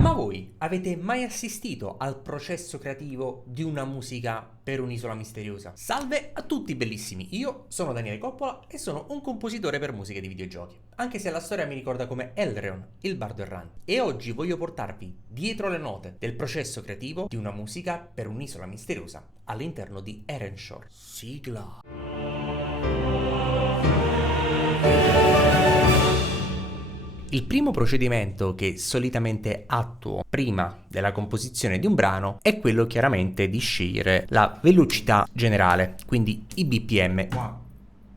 Ma voi avete mai assistito al processo creativo di una musica per un'isola misteriosa? Salve a tutti bellissimi, io sono Daniele Coppola e sono un compositore per musiche di videogiochi, anche se la storia mi ricorda come Elrond, il bardo errante. E oggi voglio portarvi dietro le note del processo creativo di una musica per un'isola misteriosa all'interno di Erenshore. Sigla. Il primo procedimento che solitamente attuo prima della composizione di un brano è quello chiaramente di scegliere la velocità generale, quindi i BPM. 1,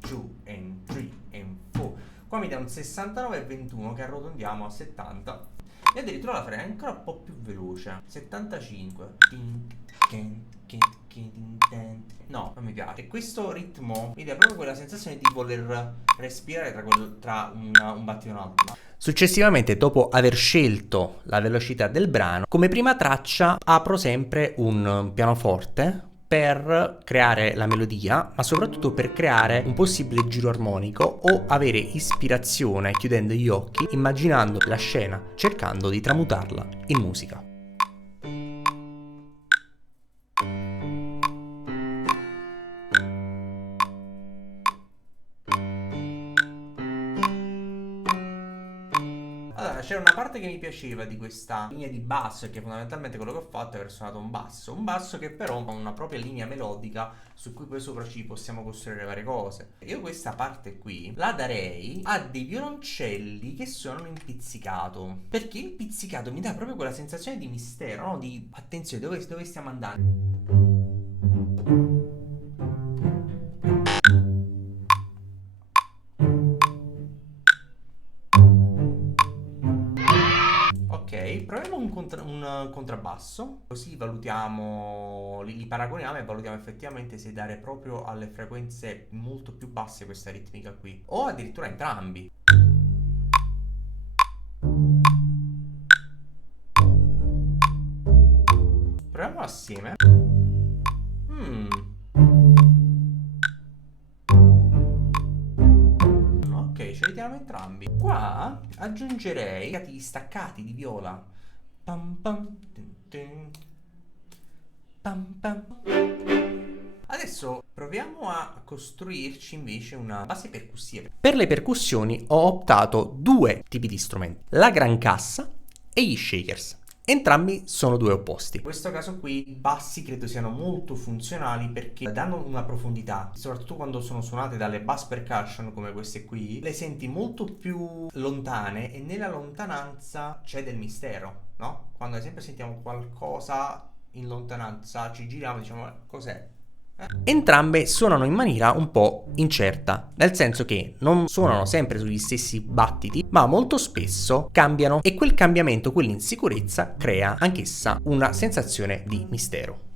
2 and 3 and 4. Qua mi dà un 69,21 che arrotondiamo a 70 e addirittura la farei ancora un po' più veloce, 75. No, non mi piace. E questo ritmo mi dà proprio quella sensazione di voler respirare tra un battito e un altro. Successivamente, dopo aver scelto la velocità del brano, come prima traccia apro sempre un pianoforte per creare la melodia, ma soprattutto per creare un possibile giro armonico o avere ispirazione chiudendo gli occhi, immaginando la scena, cercando di tramutarla in musica. Allora, c'era una parte che mi piaceva di questa linea di basso, che fondamentalmente quello che ho fatto è aver suonato un basso che però ha una propria linea melodica su cui poi sopra ci possiamo costruire varie cose. Io questa parte qui la darei a dei violoncelli che suonano in pizzicato, perché il pizzicato mi dà proprio quella sensazione di mistero, no? Di attenzione, dove stiamo andando? Ok, proviamo un contrabbasso, così valutiamo, li paragoniamo e valutiamo effettivamente se dare proprio alle frequenze molto più basse questa ritmica qui, o addirittura entrambi. Proviamo assieme. Ok, ce li diamo entrambi. Qua aggiungerei gli staccati di viola. Pam pam, pam pam. Adesso proviamo a costruirci invece una base percussiva. Per le percussioni ho optato due tipi di strumenti, la grancassa e gli shakers. Entrambi sono due opposti. In questo caso qui i bassi credo siano molto funzionali perché danno una profondità, soprattutto quando sono suonate dalle bass percussion come queste qui, le senti molto più lontane e nella lontananza c'è del mistero, no? Quando ad esempio sentiamo qualcosa in lontananza ci giriamo e diciamo cos'è? Entrambe suonano in maniera un po' incerta, nel senso che non suonano sempre sugli stessi battiti, ma molto spesso cambiano e quel cambiamento, quell'insicurezza, crea anch'essa una sensazione di mistero.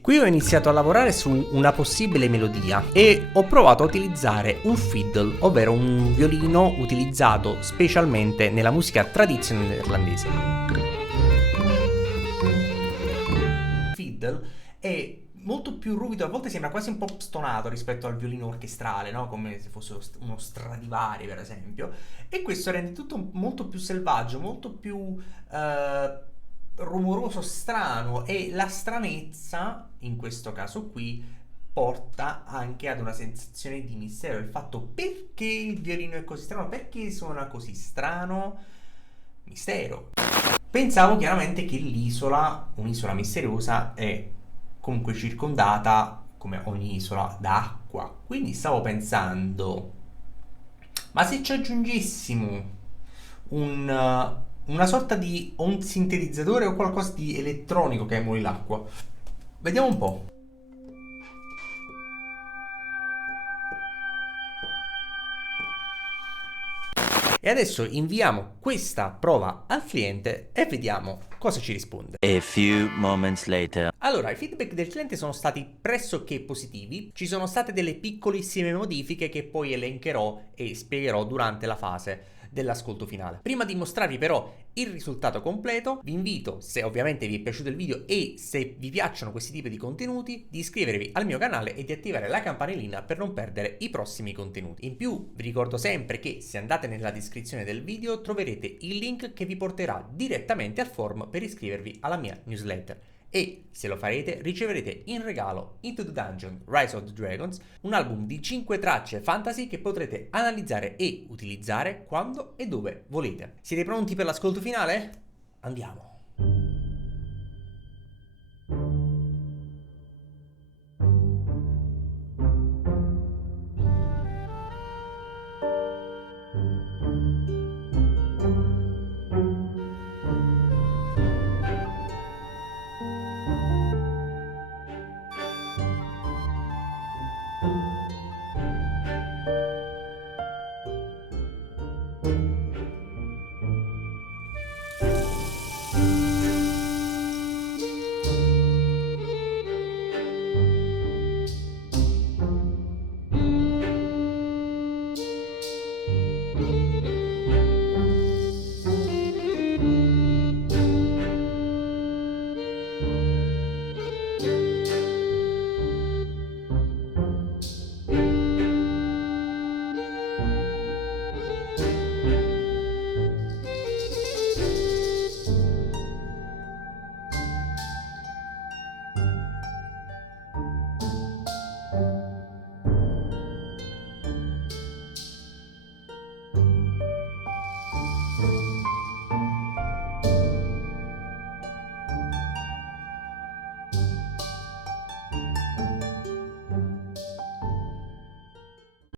Qui ho iniziato a lavorare su una possibile melodia e ho provato a utilizzare un fiddle, ovvero un violino utilizzato specialmente nella musica tradizionale irlandese. Il fiddle è molto più ruvido, a volte sembra quasi un po' stonato rispetto al violino orchestrale, no? Come se fosse uno Stradivari, per esempio, e questo rende tutto molto più selvaggio, molto più rumoroso, strano, e la stranezza in questo caso qui porta anche ad una sensazione di mistero. Il fatto perché il violino è così strano, perché suona così strano, mistero. Pensavo chiaramente che l'isola, un'isola misteriosa, è comunque circondata, come ogni isola, da acqua. Quindi stavo pensando, ma se ci aggiungessimo una sorta di o un sintetizzatore o qualcosa di elettronico che emuli l'acqua? Vediamo un po'. E E adesso inviamo questa prova al cliente e vediamo cosa ci risponde. A few moments later. Allora, i feedback del cliente sono stati pressoché positivi, ci sono state delle piccolissime modifiche che poi elencherò e spiegherò durante la fase dell'ascolto finale. Prima di mostrarvi però il risultato completo, vi invito, se ovviamente vi è piaciuto il video e se vi piacciono questi tipi di contenuti, di iscrivervi al mio canale e di attivare la campanellina per non perdere i prossimi contenuti. In più, vi ricordo sempre che se andate nella descrizione del video troverete il link che vi porterà direttamente al form per iscrivervi alla mia newsletter. E se lo farete riceverete in regalo Into the Dungeon Rise of the Dragons, un album di 5 tracce fantasy che potrete analizzare e utilizzare quando e dove volete. Siete pronti per l'ascolto finale? Andiamo!